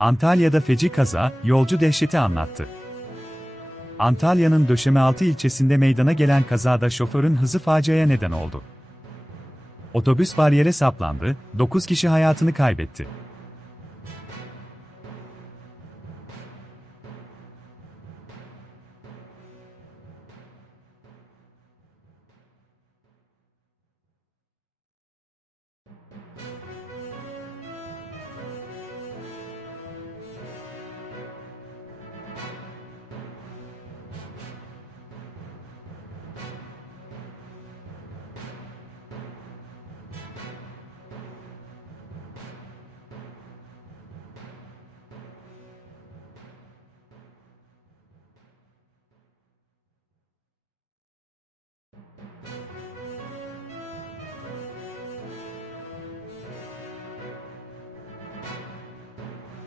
Antalya'da feci kaza, yolcu dehşeti anlattı. Antalya'nın Döşemealtı ilçesinde meydana gelen kazada şoförün hızı faciaya neden oldu. Otobüs bariyere saplandı, 9 kişi hayatını kaybetti.